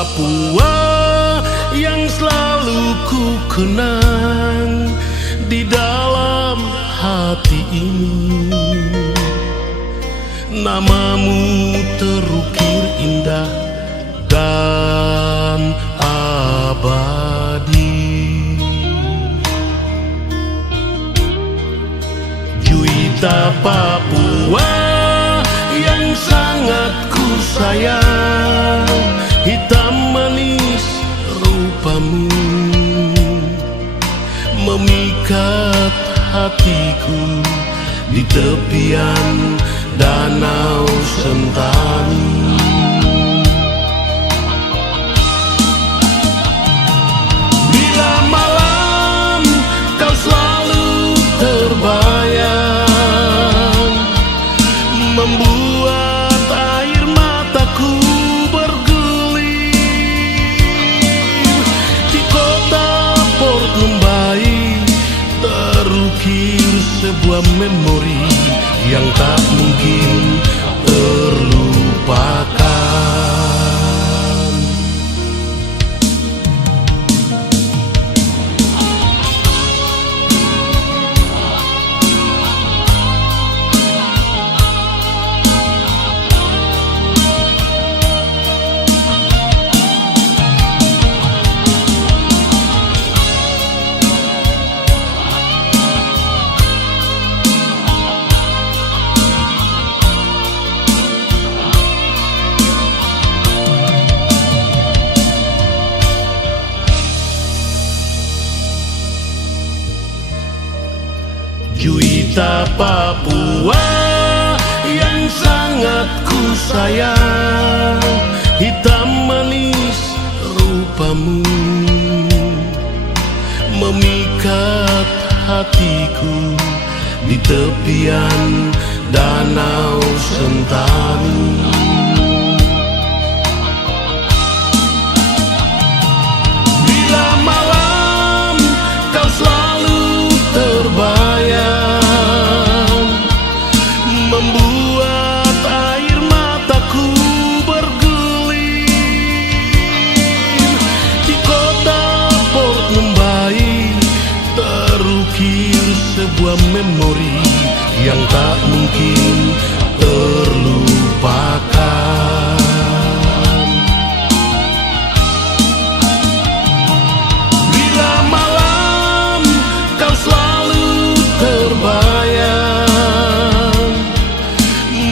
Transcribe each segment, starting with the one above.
Papua yang selalu ku kenang di dalam hati ini. Namamu terukir indah dan abadi. Juwita Papua yang sangat ku sayang, hitam manis rupamu memikat hatiku di tepian Danau Sentani. Bila malam kau selalu terbayang, membuat air mataku bergulir. Di kota Port Numbai terukir sebuah memori yang tak mungkin terlupakan. Juwita Papua yang sangat ku sayang, hitam manis rupamu memikat hatiku di tepian Danau Sentani. Bila malam kau selalu terbayang, membuat air mataku bergulir. Di kota Port Numbai terukir sebuah memori yang tak mungkin terlupakan. Bila malam kau selalu terbayang,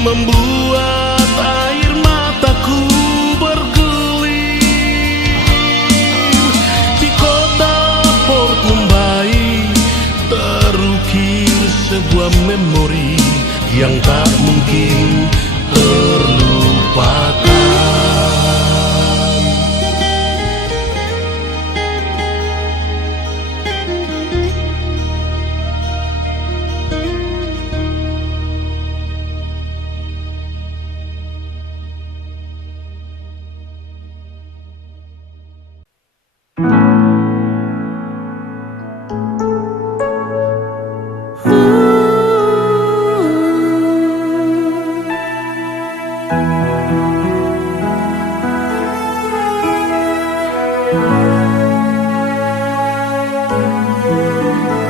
membuat air mataku bergulir. Di kota Port Numbai terukir sebuah memori yang tak mungkin terlupakan.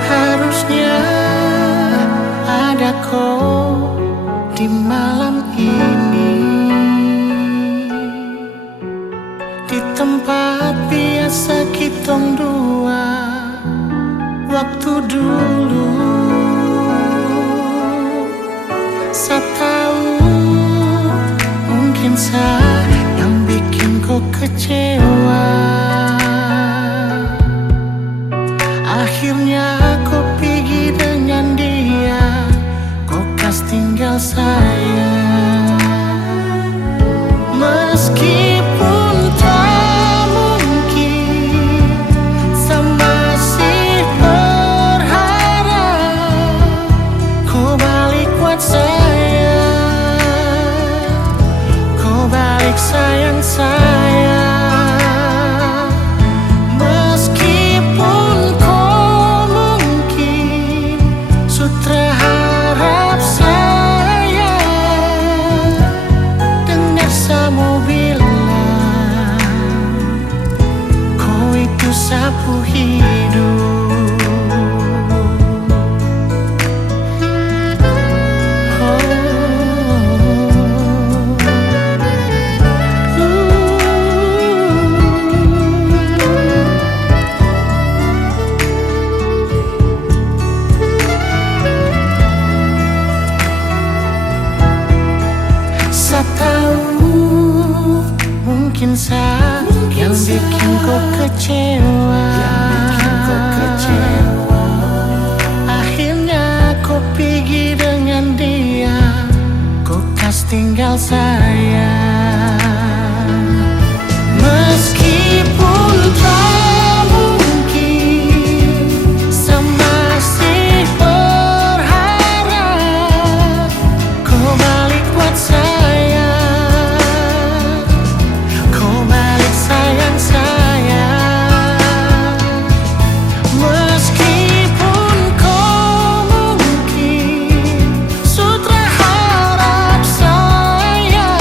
Harusnya ada kau di malam ini, di tempat biasa kitong dua waktu dulu. Saya tahu mungkin saya yang bikin kau kecewa. Akhirnya kau pergi dengan dia, kau kas tinggal saya. Meskipun tak mungkin, saya masih berharap kau balik buat saya, kau balik sayang saya. tak tahu, mungkin saja yang bikin kau kecewa. Akhirnya kau pergi dengan dia, kau kas tinggal saya. Meskipun tak mungkin, saya masih berharap kau balik buat saya, kau balik sayang saya. Meskipun kau mungkin sudah harap saya,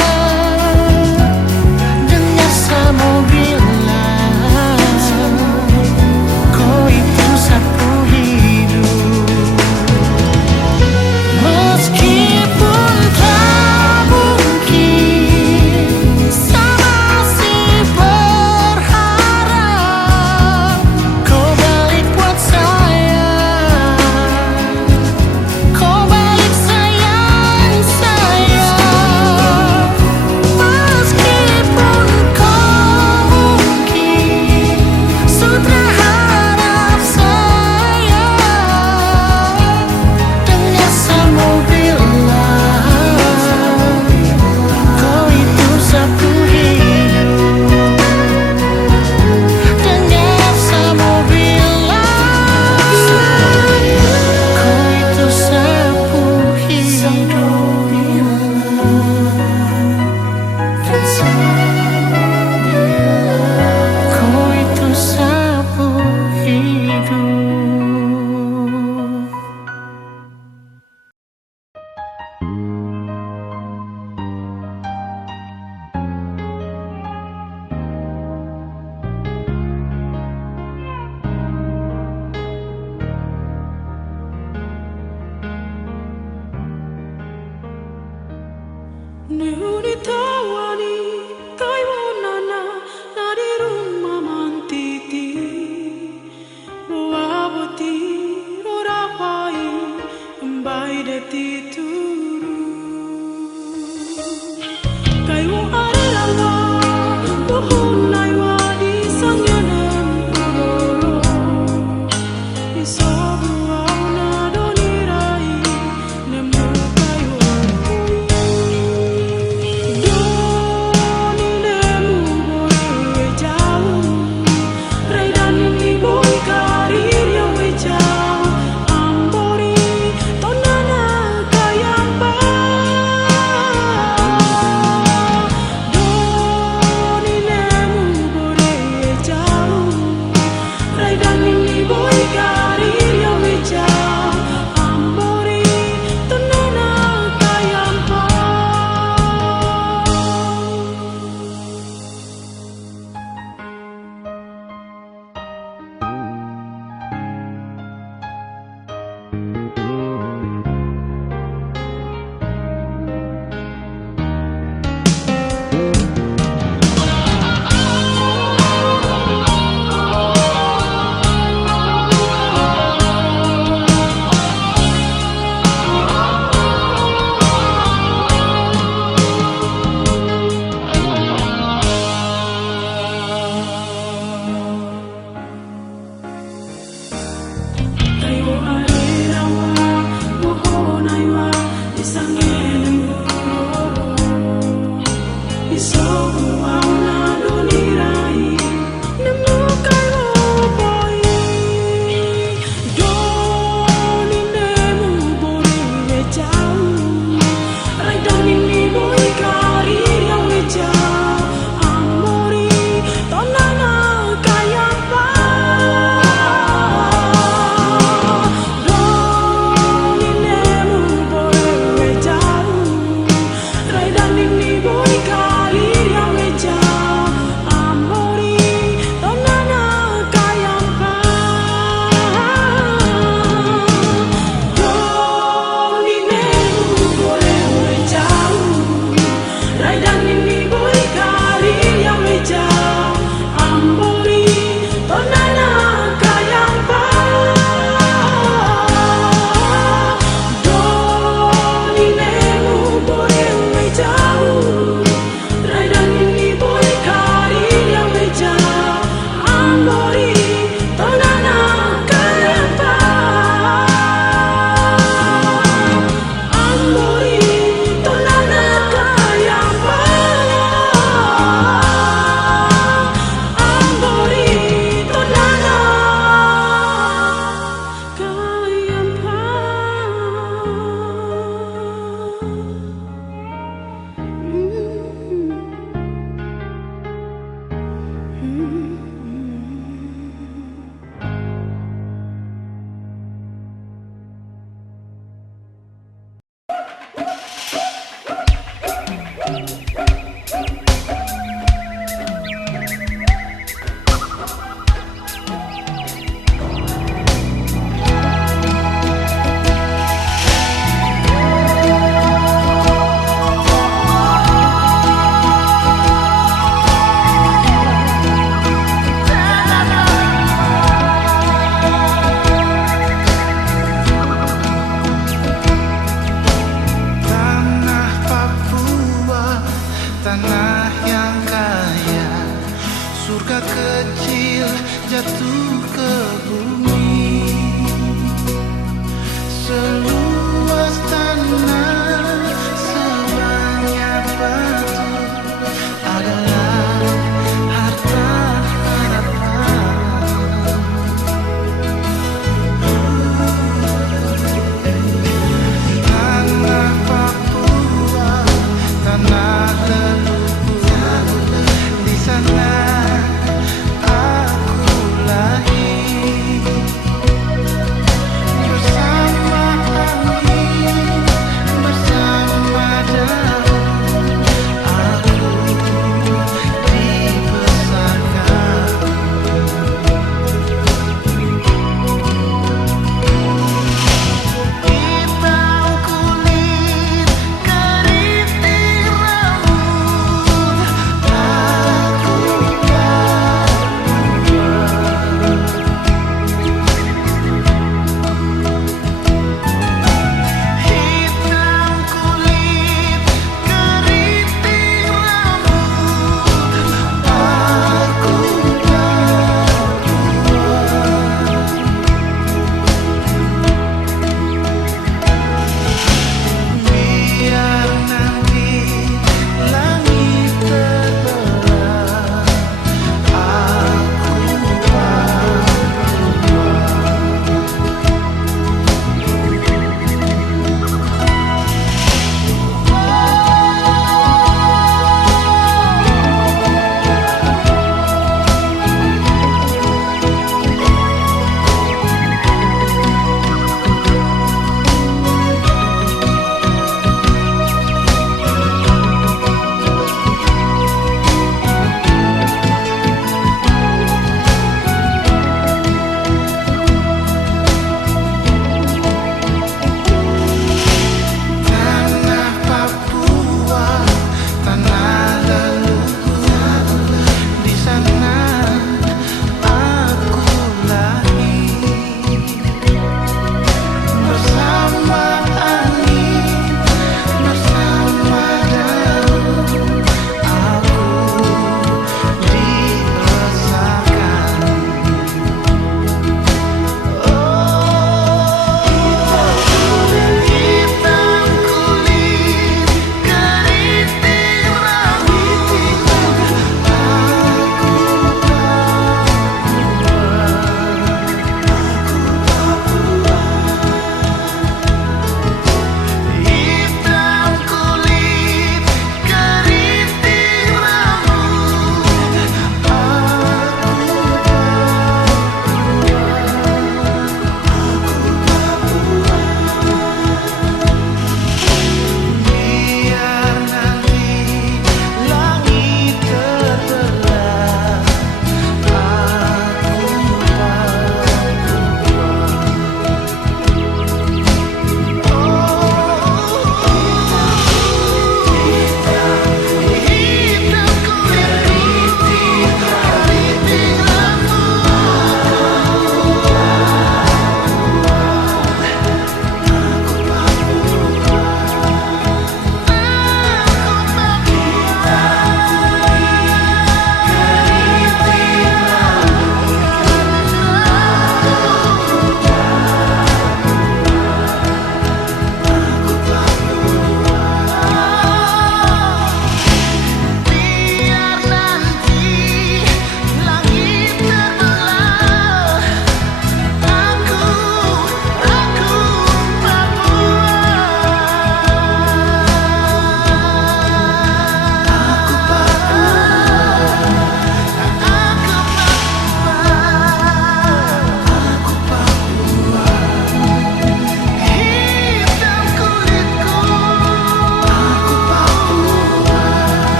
tanah yang kaya, surga kecil jatuh ke bumi. Seluas tanah, sebanyak batu adalah harta harapan. Tanah Papua, tanah leluhur, di sana aku lahir bersama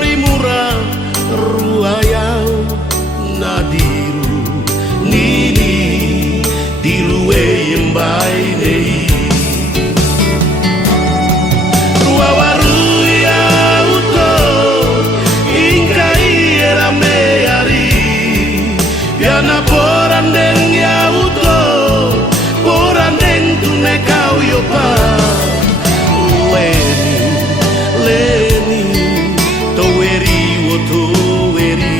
tori murah ruayau nadiru nini diruwe yembai nei ruawaru ya uto ingkai era meari piana porandeng ya uto porandeng tune kau yopa leni toweri woto weri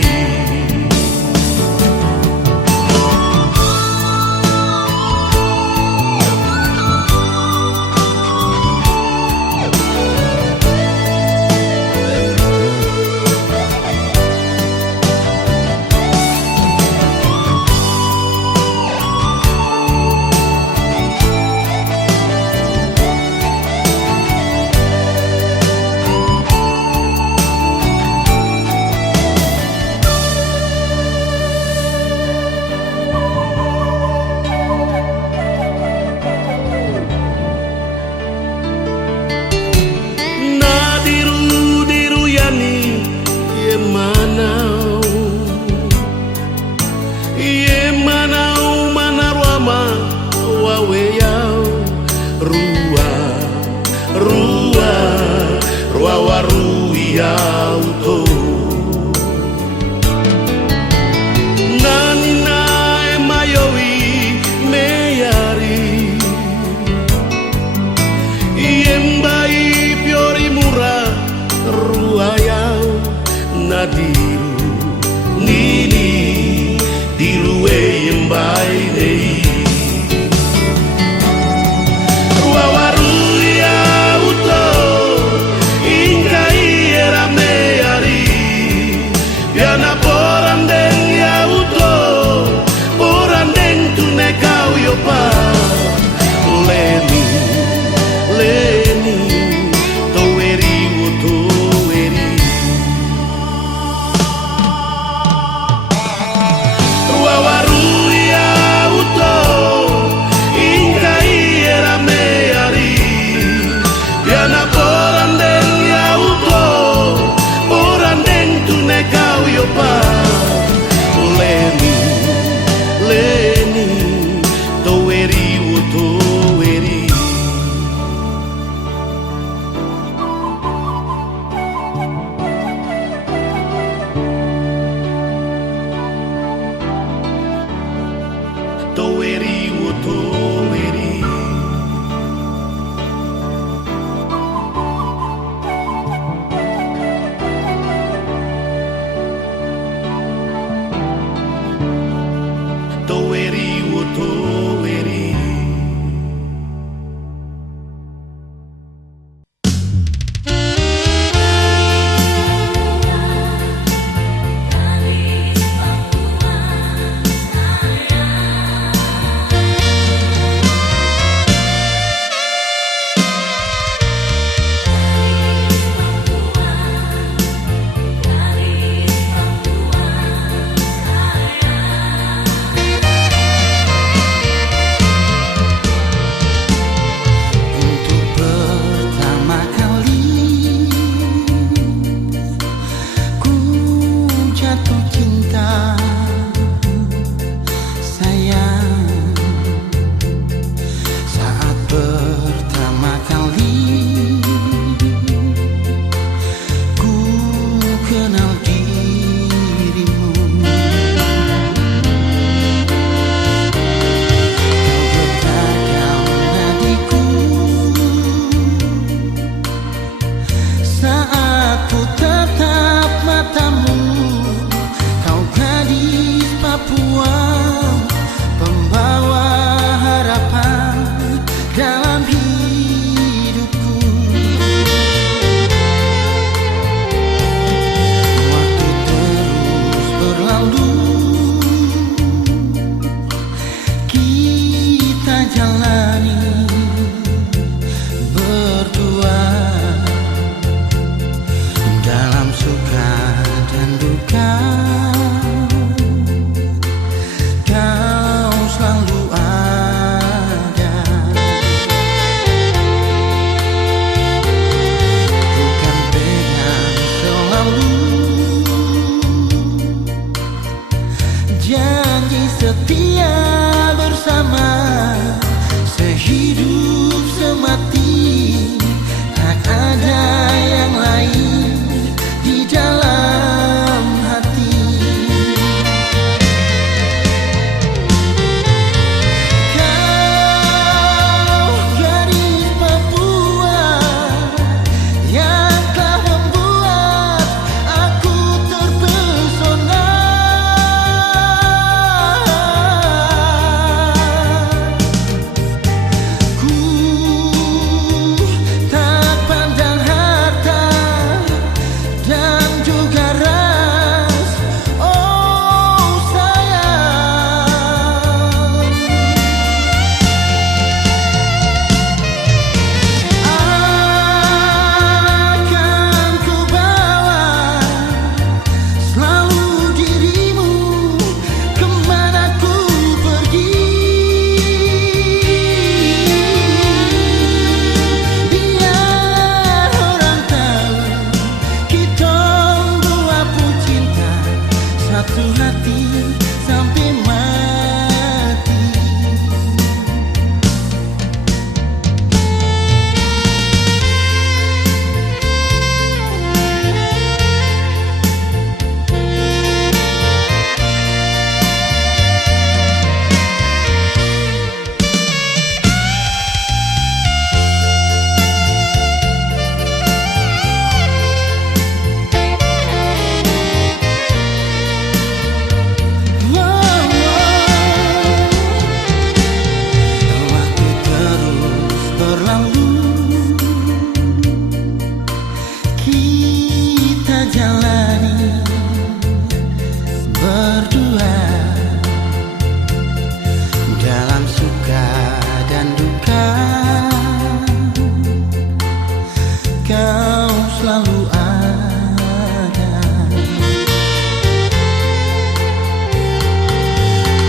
kau selalu ada.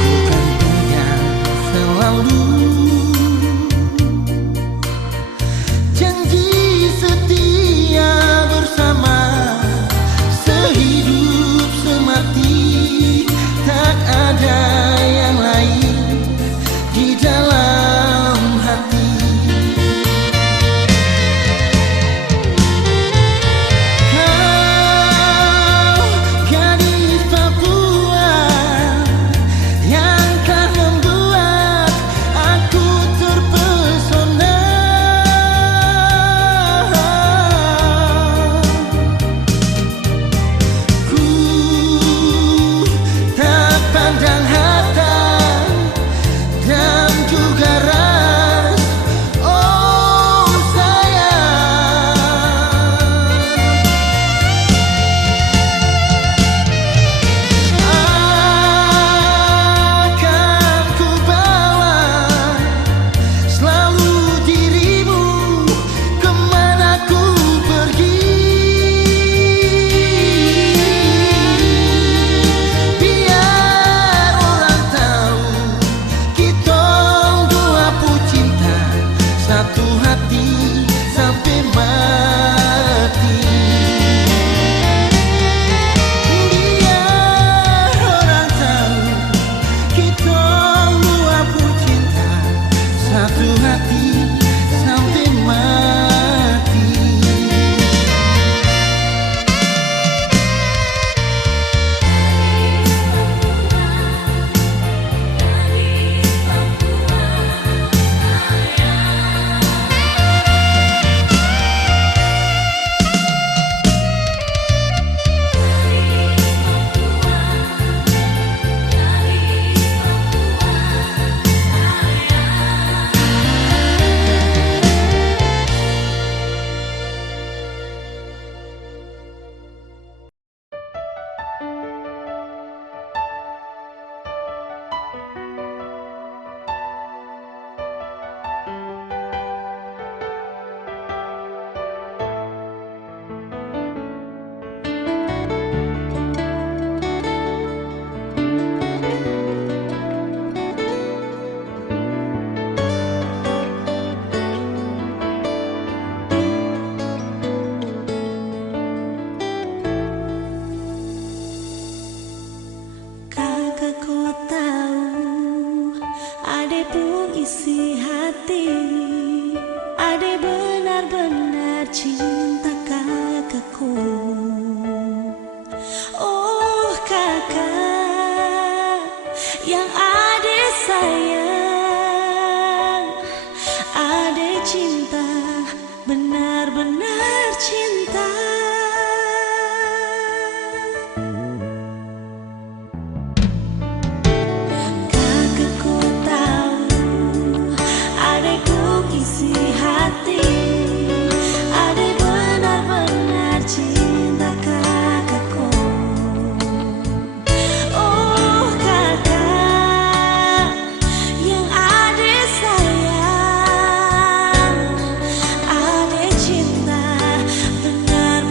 Ku kan pegang selalu janji setia bersama, sehidup semati, tak ada yang lain di dalam hati. Kau gadis Papua yang kan membuat aku terpesona. Ku tak pandang harta dan juga ras, oh sayang. Akan ku bawa selalu dirimu kemana ku pergi. Biar orang tahu kita dua pu cinta, satu hati sampai mati. Biar orang tahu kita dua pu cinta, satu hati sampai mati. Kakak kau tahu, ade pun isi hati, ade benar-benar cinta kakakku. Oh kakak yang ade sayang, ade cinta, benar-benar cinta. Kakakku tahu, adekku isi hati, adek benar-benar cinta kakakku. Oh kakak yang adek sayang, adek cinta, benar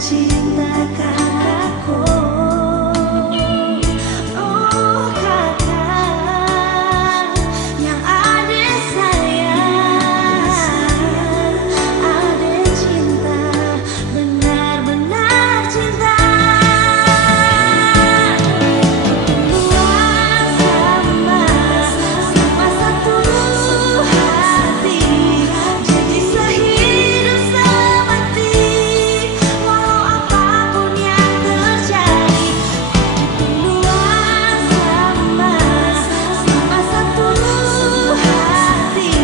cinta kakakku. Oh kakak yang adik sayang, adik cinta, benar-benar cinta. Sama satu hati, jadi sehidup semati. Walau apapun yang terjadi, dua sama satu hati,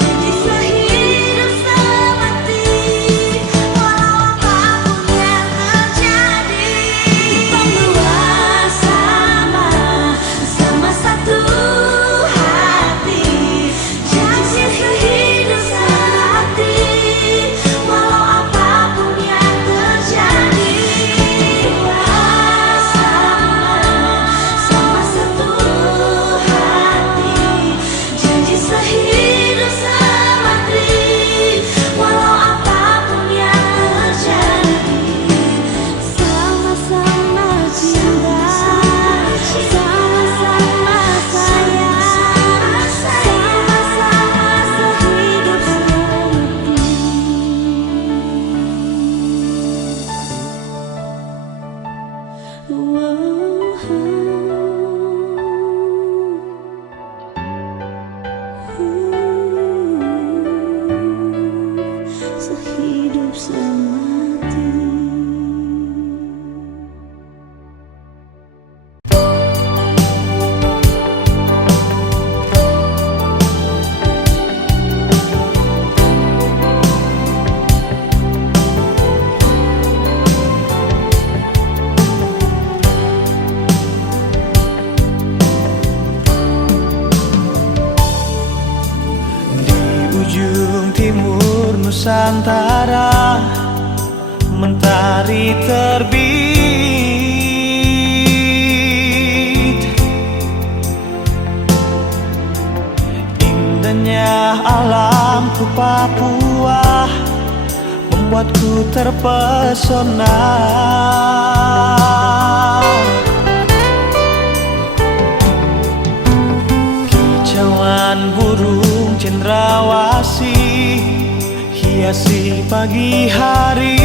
jadi sehidup semati. Walau apapun yang terjadi, dua sama satu hati, jadi sehidup semati. Walau apapun yang terjadi, dua sama satu hati, janji sehidup semati. Walau apapun yang terjadi, sama-sama cinta, sama-sama sayang, sama-sama sehidup semati. Sehidup semati. Di ujung timur Nusantara, mentari terbit. Indahnya alamku Papua membuatku terpesona. Kicauan burung cendrawasih hiasi pagi hari.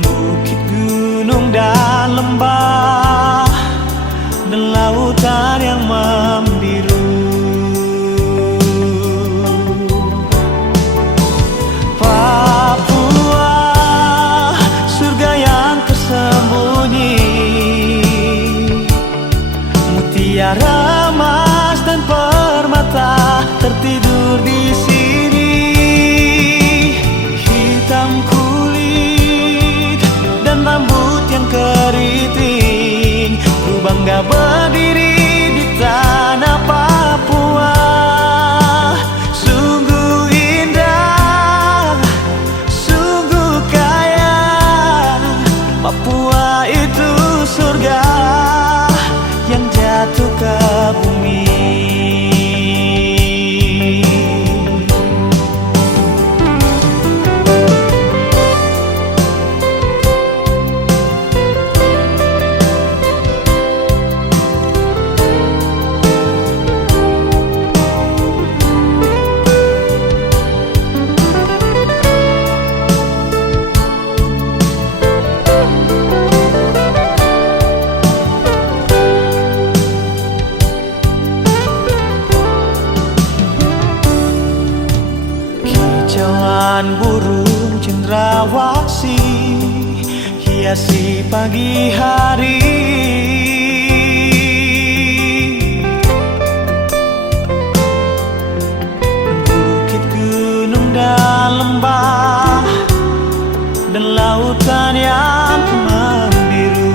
Bukit, gunung, dan lembah, dan lautan yang membiru. Papua, surga yang tersembunyi, mutiara emas dan permata tertidur di sini. Hitam kulit dan rambut yang keriting, ku bangga berdiri di tanah Papua. Sungguh indah, sungguh kaya, Papua itu surga yang jatuh ke bumi. Kicauan burung cendrawasih hiasi pagi hari. Bukit, gunung, dan lembah, dan lautan yang membiru.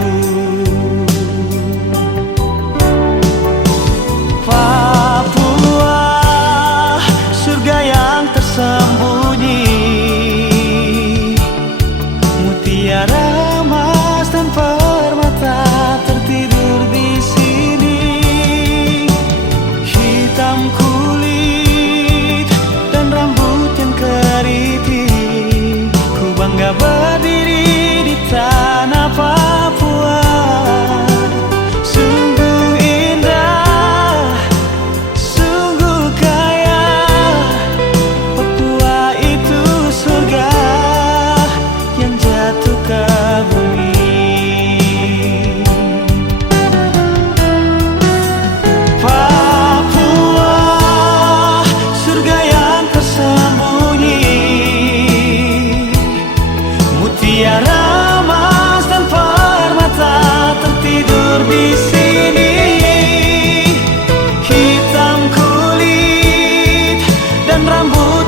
Papua, surga yang tersembunyi, mutiara emas dan permata tertidur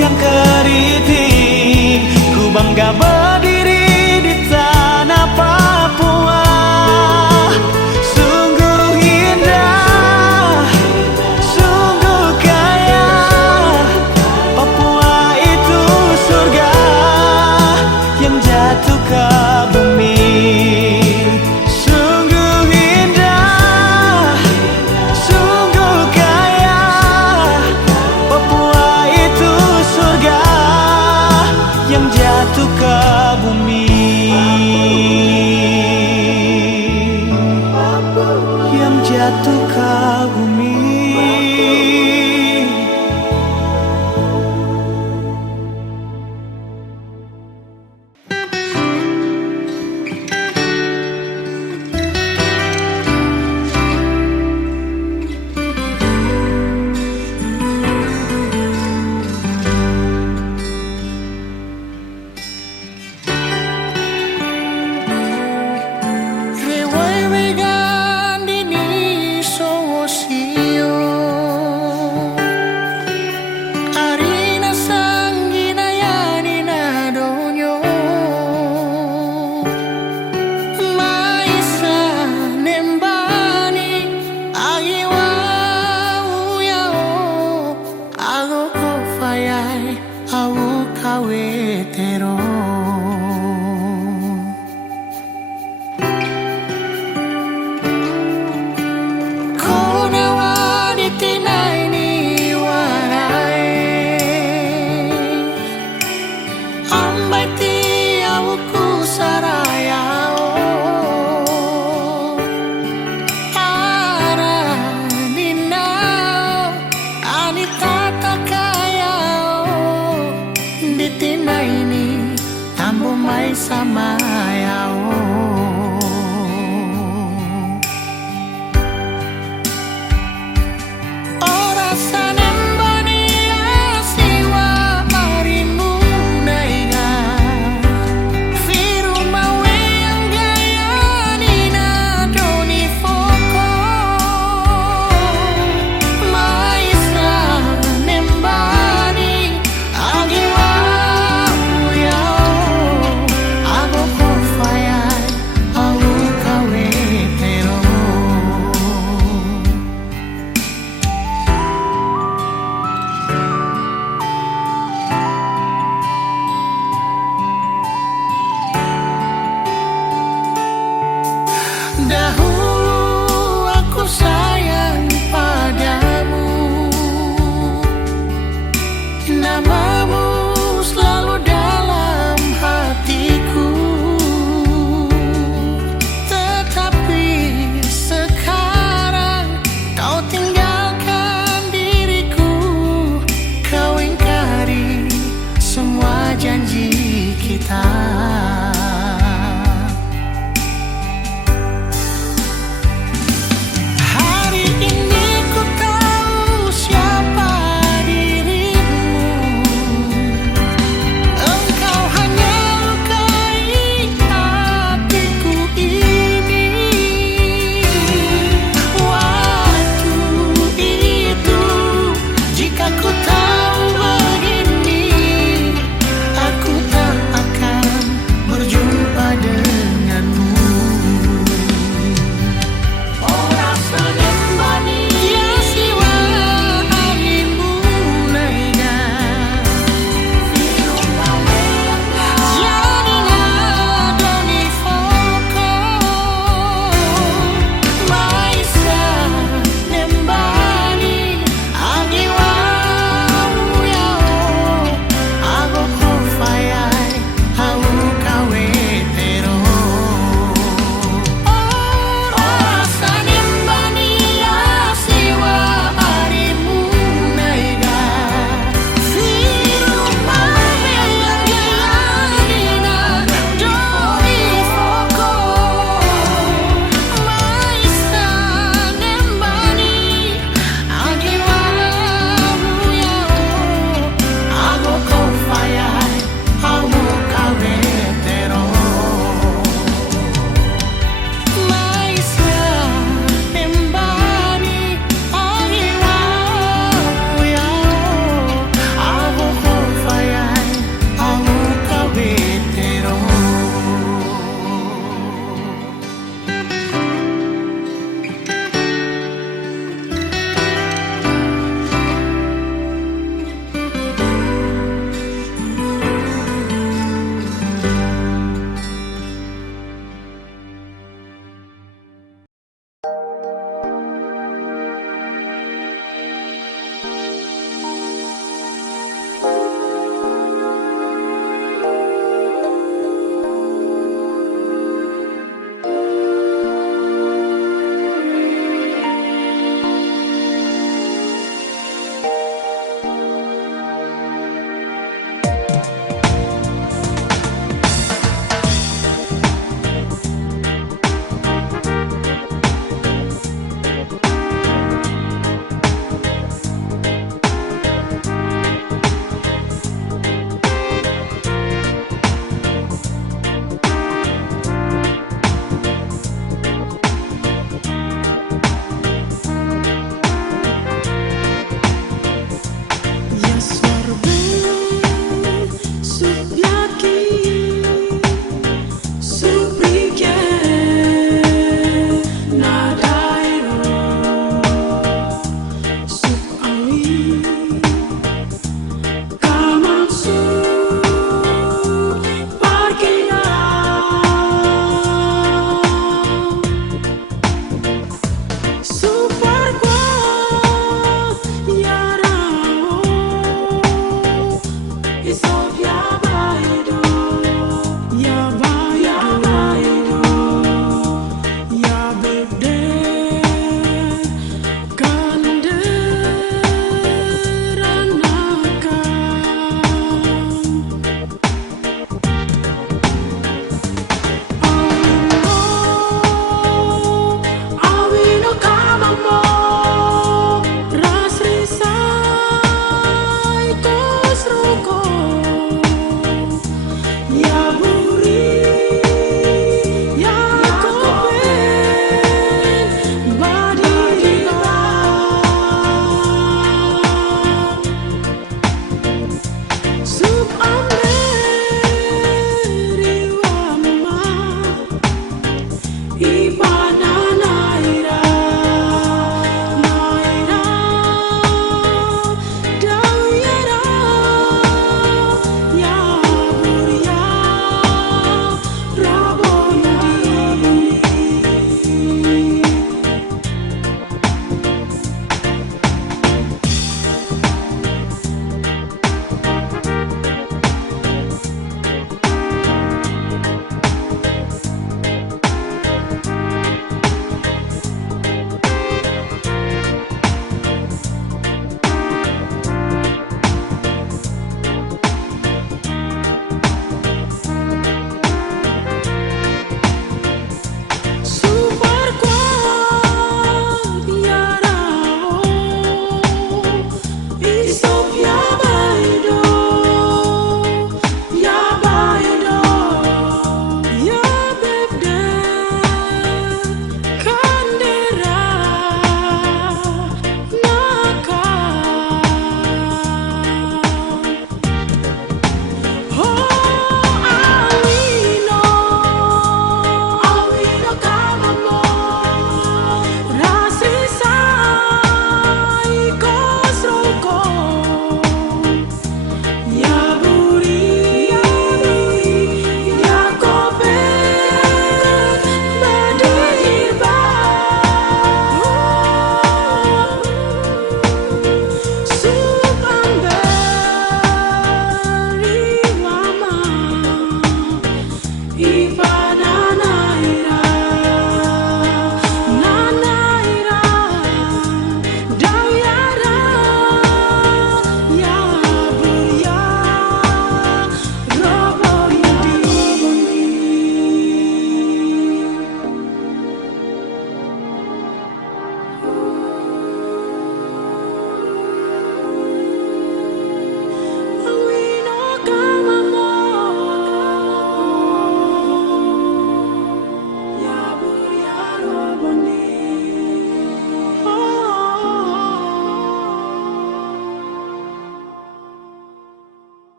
yang keriting, ku bangga berdiri di tanah Papua. Sungguh indah, sungguh kaya, Papua itu surga yang jatuh ke bumi. Sungguh indah, sungguh kaya, Papua itu surga yang jatuh ke bumi. Yang jatuh ke bumi. Rewewegan dini songosio Arina sanggina yani nadonyo Maisa nembani agiwa uyao Ago kofayai au kawetero sama yao ora sanembani asiwa marinu naiga firu mawe yang gaya nina doni foko maisa nembani agiwa uyao Fire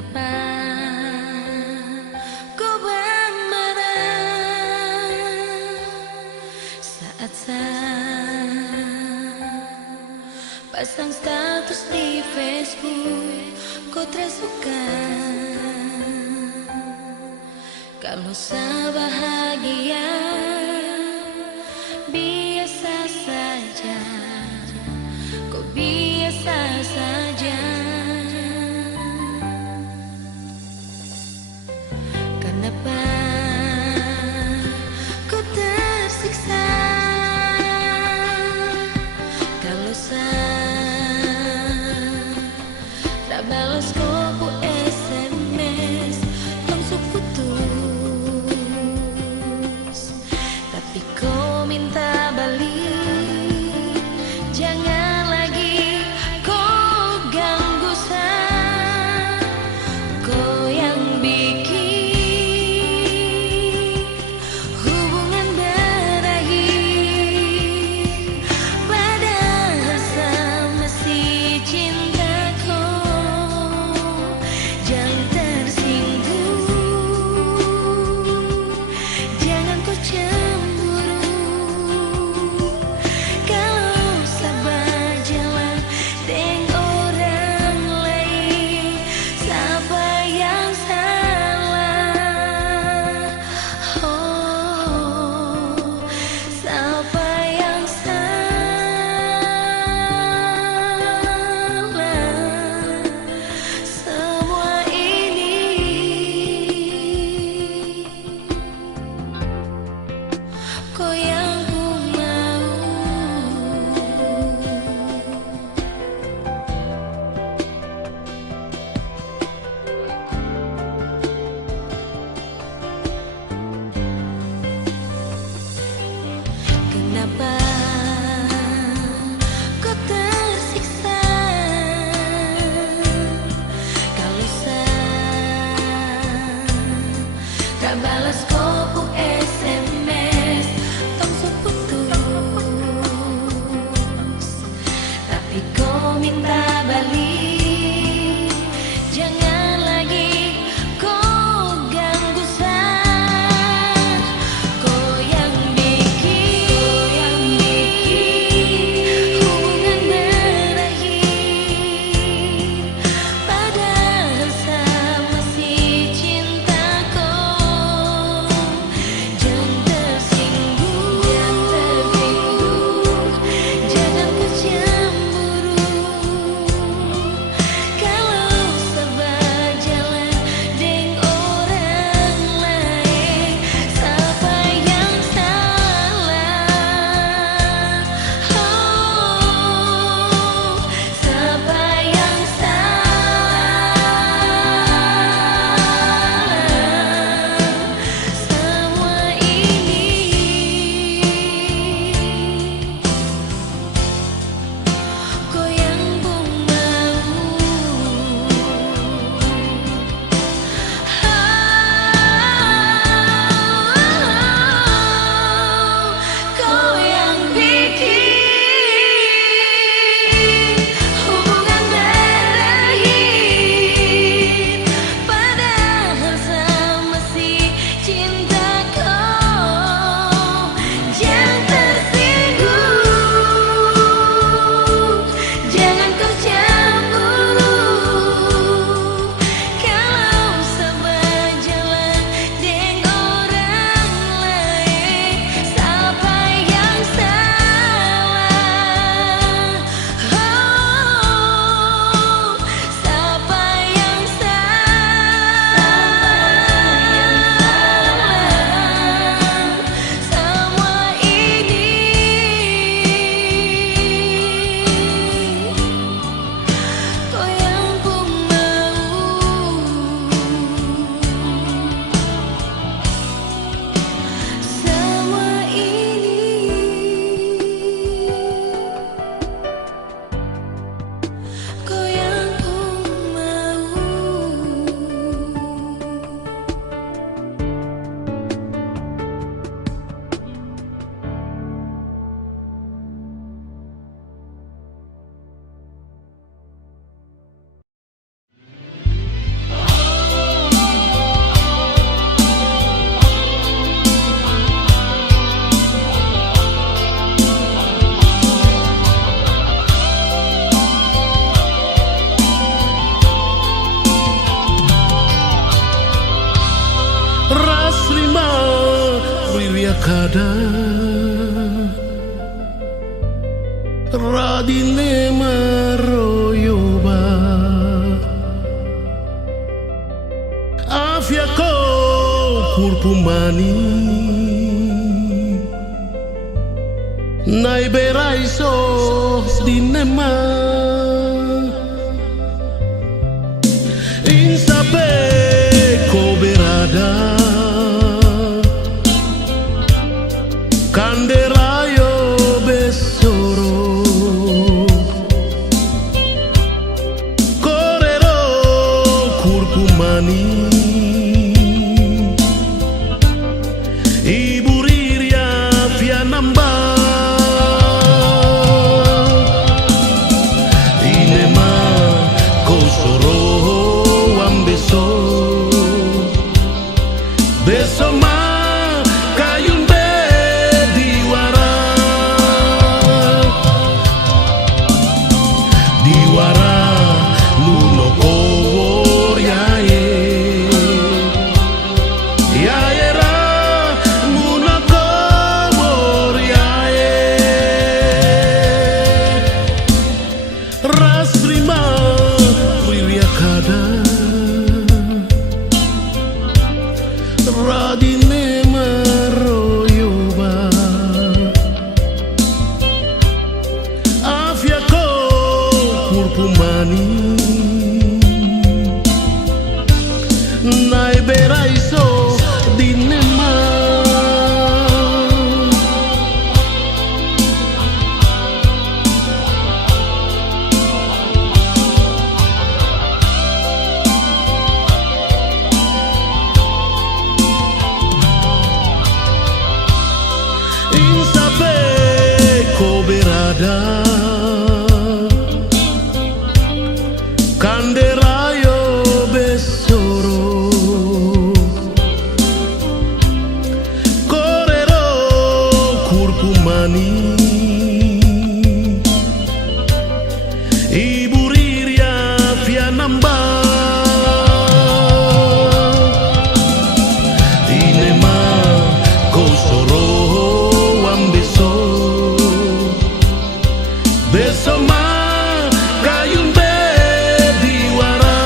Kenapa kau marah saat saya pasang status di Facebook? Kau tersuka kalau saya bahagia biasa saja, kau biasa saja. Kenapa kau tersiksa kalau saya tak balas kopu SMS langsung putus? kada radine maroyoba afya ko kurpumani nai beraiso dinema insape ko berada kanderayo besoro korero kurkumani iburiria fianamba inema kosoro ambeso besoma kayumbe diwara nuno kowor yaera nuno kowor ras prima wiria kada radine maroyoba afya ko kurpumani nai beraiso dinema insabe ko berada kanderayo besoro korero kurkumani iburiria fianamba inema kosoro ambeso besoma kayumbe diwara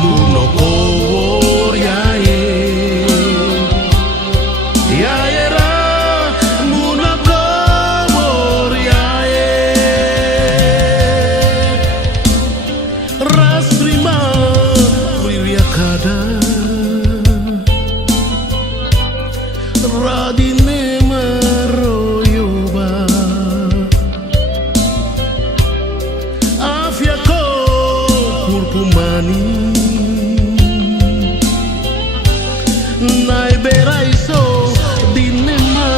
nuno kowor yaera nuno kowor ras prima wiria kada radine maroyoba afya ko kurpumani nai beraiso dinema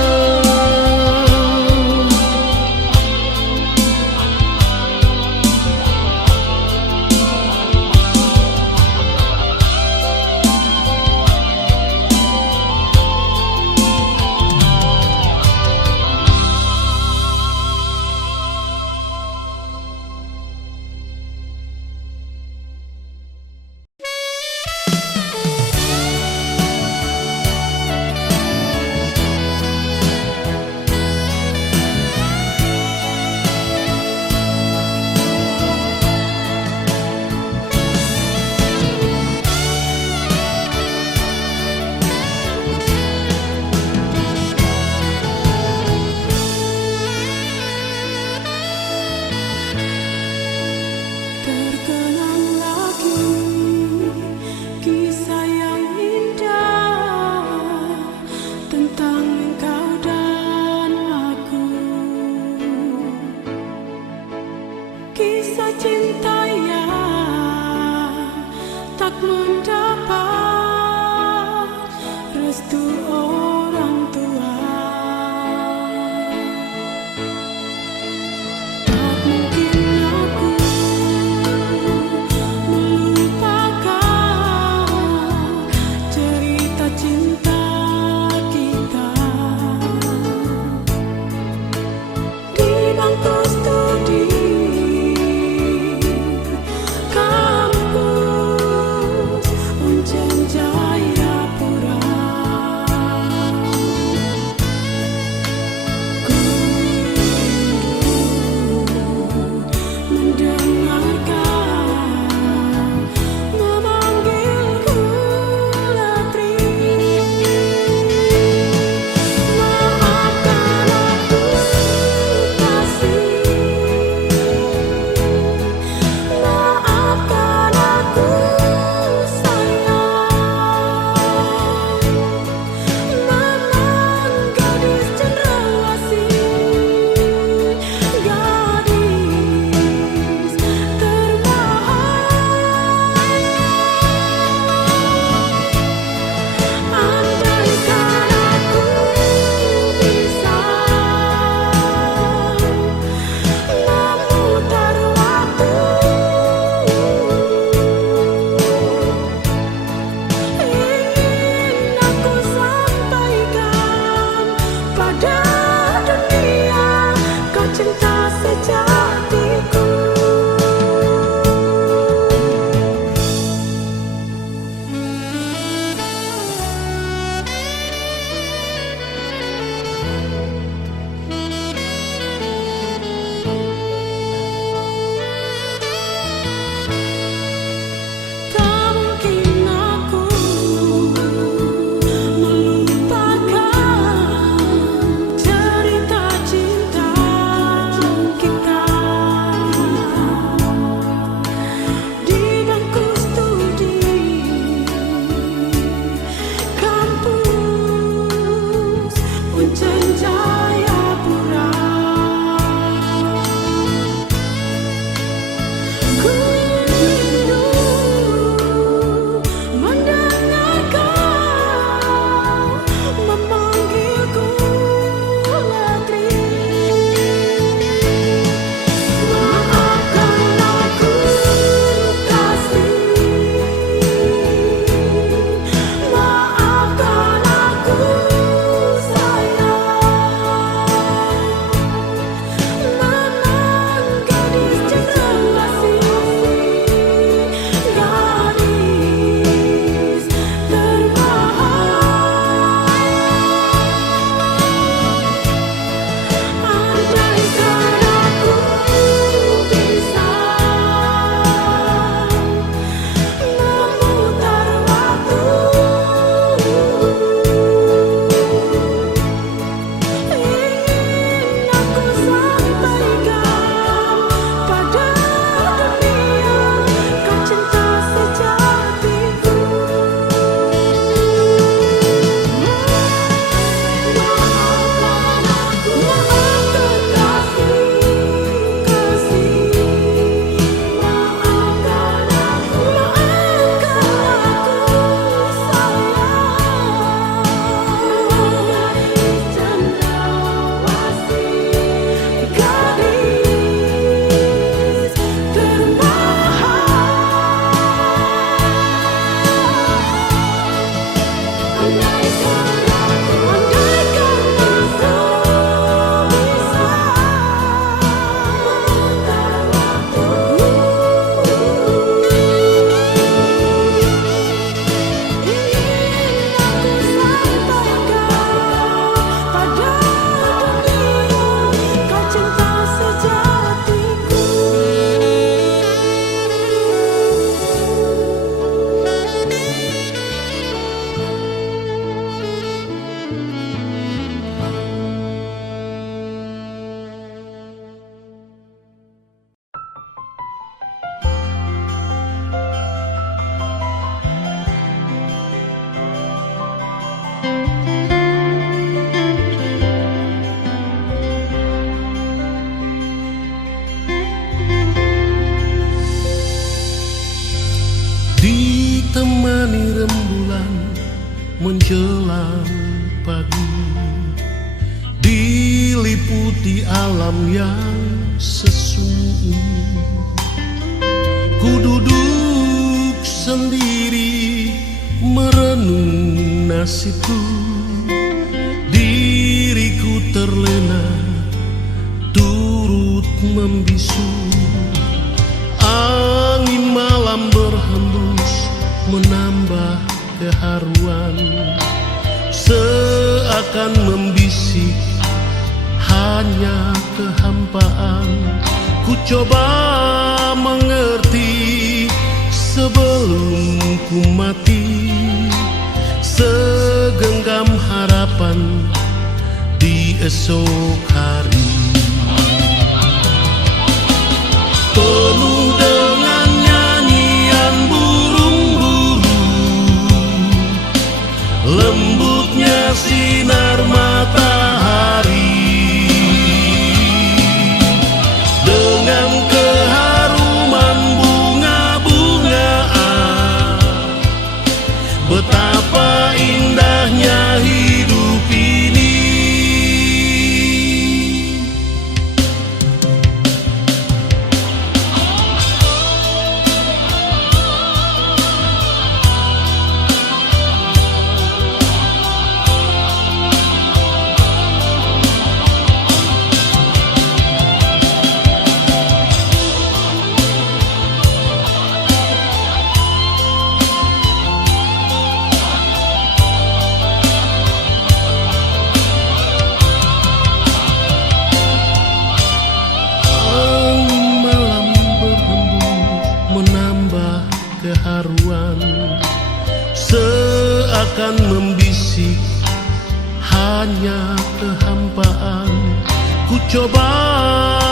di alam yang sesungguhnya. Ku duduk sendiri merenung nasibku, diriku terlena turut membisu. Angin malam berhembus menambah keharuan, seakan membisik hanya kehampaan. Ku coba mengerti sebelum ku mati, segenggam harapan di esok hari. Penuh dengan nyanyian burung-burung, lembutnya sinar matahari, dengan keharuman bunga-bungaan. Betapa indahnya hidup ini. Keharuan seakan membisik hanya kehampaan. Ku coba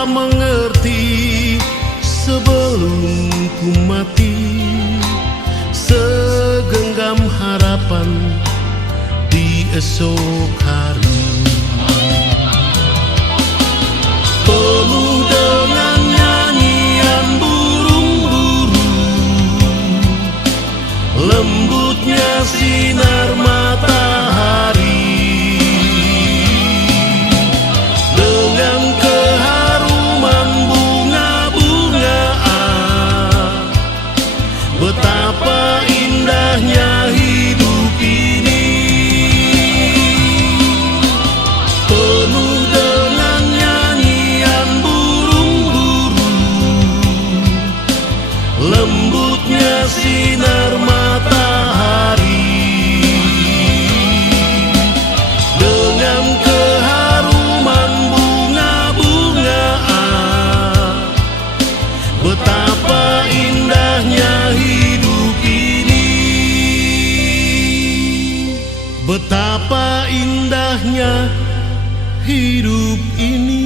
mengerti sebelum ku mati, segenggam harapan di esok hari. Penuh dengan nyanyian lembutnya sinar matahari, dengan keharuman bunga-bungaan. Betapa indahnya hidup ini. Penuh dengan nyanyian burung-burung, lembutnya sinar matahari, dengan keharuman bunga-bungaan. Betapa indahnya hidup ini. Betapa indahnya hidup ini.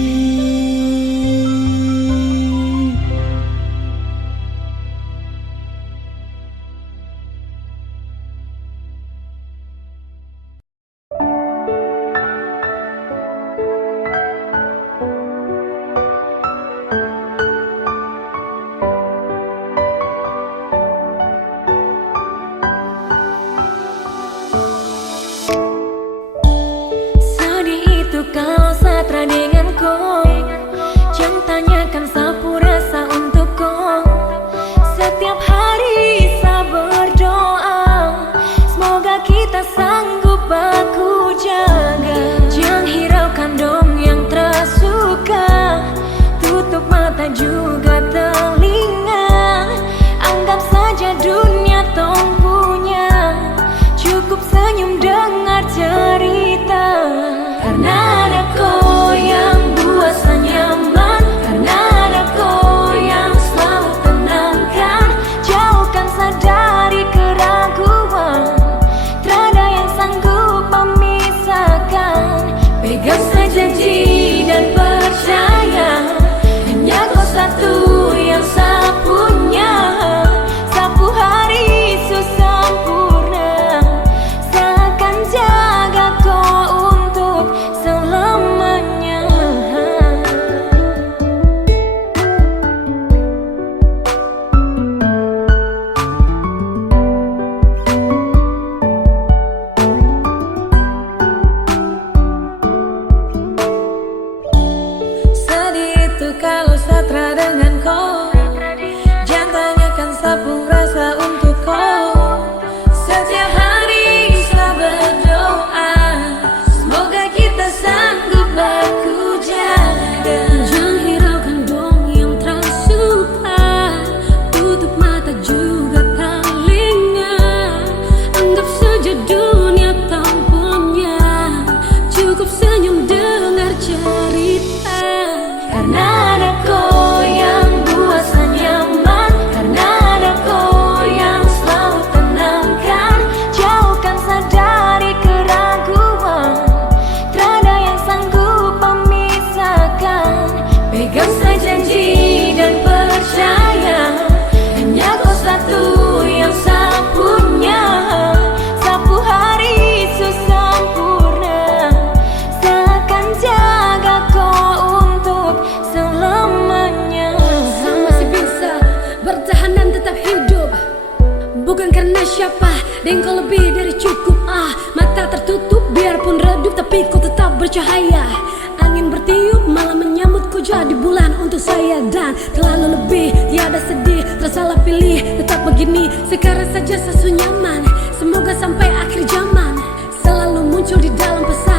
Kau satra denganku, jangan tanyakan sapu rasa untukku. Setiap hari saya berdoa, semoga kita sanggup aku jaga. Jangan hiraukan dong yang tersuka, tutup mata juga telinga. Anggap saja dunia tong punya, cukup senyum dengar cerita. Karena ada kau yang buat saya nyaman, karena ada kau yang selalu tenangkan, jauhkan saya dari keraguan. Tiada yang sanggup memisahkan. Pegang saya janji dan percaya, hanya kau satu yang saya punya. Sapu hari sempurna, saya akan jaga kau untuk selamanya. sanggup aku jaga. Jangan hiraukan dong yang tersuka, tutup mata juga telinga. Anggap saja dunia tanpunya, cukup senyum dengar cerita. Karena ada kau yang buat saya nyaman, karena ada kau yang selalu tenangkan, jauhkan saya dari keraguan. Tiada yang sanggup memisahkan. Pegang saya janji dan percaya, hanya kau satu yang saya punya. Sapu hari sesempurna, saya akan jaga kau untuk selamanya. Saya masih bisa bertahan dan tetap hidup, bukan karena siapa, dan kau lebih dari cukup. Mata tertutup biarpun redup, tapi kau tetap bercahaya. Angin bertiup malam menyambutku jadi bulan untuk saya. Dan terlalu lebih, tiada sedih, tersalah pilih. Tetap begini, sekarang saja sesu nyaman. Semoga sampai akhir zaman selalu muncul di dalam pesan.